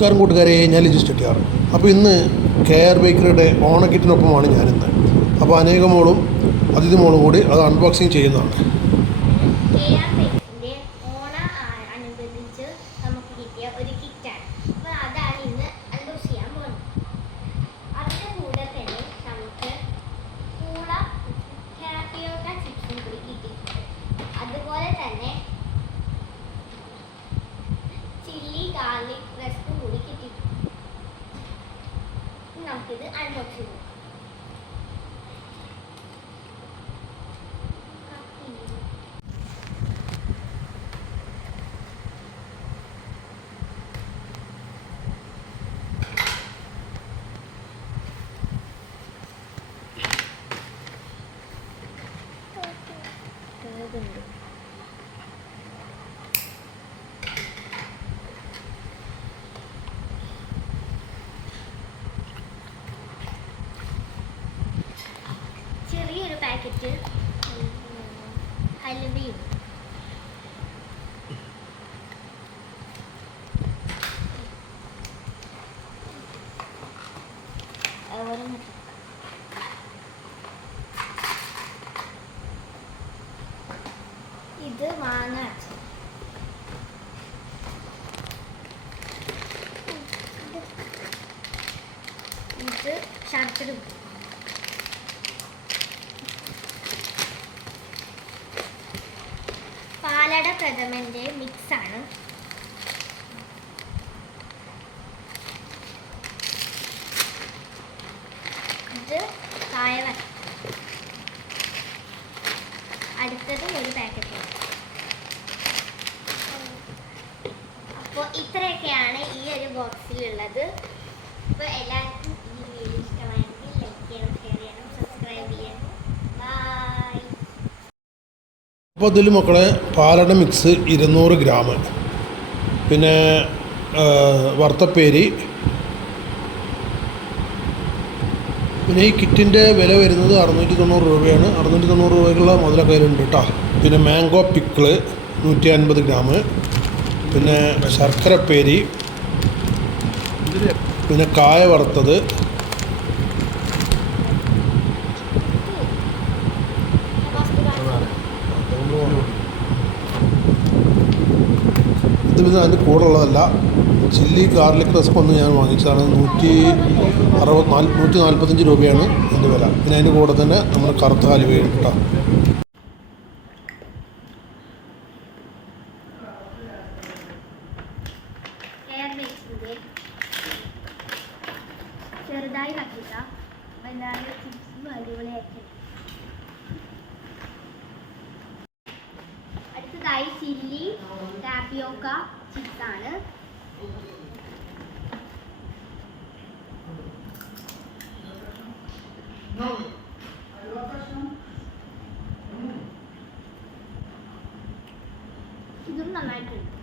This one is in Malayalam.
നമസ്കാരം കൂട്ടുകാരെ, ഞാൻ ലിജു സ്റ്റെട്ടിയാർ. അപ്പോൾ ഇന്ന് കെയർ ബേക്കറിയുടെ ഓണക്കിറ്റിനൊപ്പമാണ് ഞാനിന്ന്. അപ്പോൾ അനേകമോളും അതിഥി മോളും കൂടി അത് അൺബോക്സിങ് ചെയ്യുന്നതാണ്. നമുക്ക് കിട്ടിയ ഒരു കിറ്റാണ്. അപ്പോൾ അതാണ് ഇന്ന് അൺബോക്സ് ചെയ്യാൻ പോകുന്നത്. അതിൻ്റെ കൂടെ തന്നെ നമുക്ക് പൂള ടാപ്പിയോക്ക ചിപ്സും കൂടി കിട്ടിയിട്ടുണ്ട്. അതുപോലെ തന്നെ ചില്ലി ഗാർലിക് റസ്കും കൂടി കിട്ടിയിട്ടുണ്ട്. നമുക്കിത് അൺബോക്സ് ചെയ്യാം. ചെറിയൊരു പാക്കറ്റ് ഹൽവയും ഇത് മാങ്ങ ഇത് ശർക്കര പാലട പ്രഥമൻ്റെ മിക്സാണ്. ഇത് കായവൻ. അടുത്തതും ഒരു പാക്കറ്റ്. അപ്പോൾ ഇത്രയൊക്കെയാണ് ഈ ഒരു ബോക്സിലുള്ളത്. അപ്പോൾ എല്ലാവർക്കും ഈ വീഡിയോ ഇഷ്ടമായെങ്കിൽ ലൈക്ക് ചെയ്യണം, ഷെയർ ചെയ്യണം, സബ്സ്ക്രൈബ് ചെയ്യണം. ബൈ. അപ്പോൾ ഇതിൽ മക്കളെ പാലട മിക്സ് 200 ഗ്രാം, പിന്നെ വറുത്തപ്പേരി, പിന്നെ ഈ കിറ്റിൻ്റെ വില വരുന്നത് 690 രൂപയാണ്. 690 രൂപയ്ക്കുള്ള മുതലൊക്കെ അതിലുണ്ട് കേട്ടോ. പിന്നെ മാംഗോ പിക്കിള് 150 ഗ്രാം, പിന്നെ ശർക്കരപ്പേരി, പിന്നെ കായ വറുത്തത്, ഇത് പിന്നെ അതിൻ്റെ കൂടെ ഉള്ളതല്ല. ചില്ലി ഗാർലിക് റസ്ക് ഒന്ന് ഞാൻ വാങ്ങിച്ചതാണ്. 145 രൂപയാണ് അതിൻ്റെ വില. പിന്നെ അതിൻ്റെ കൂടെ തന്നെ നമ്മൾ കറുത്ത ഹലുവയും കേട്ടോ. ചെറുതായി കട്ടില്ല, വല്ലാതെ ചിപ്സും അടിപൊളിയാക്കി. അടുത്തതായി ചില്ലി ടാപ്പിയോക്ക ചിപ്സാണ്. ഇതും നന്നായിട്ടുണ്ട്.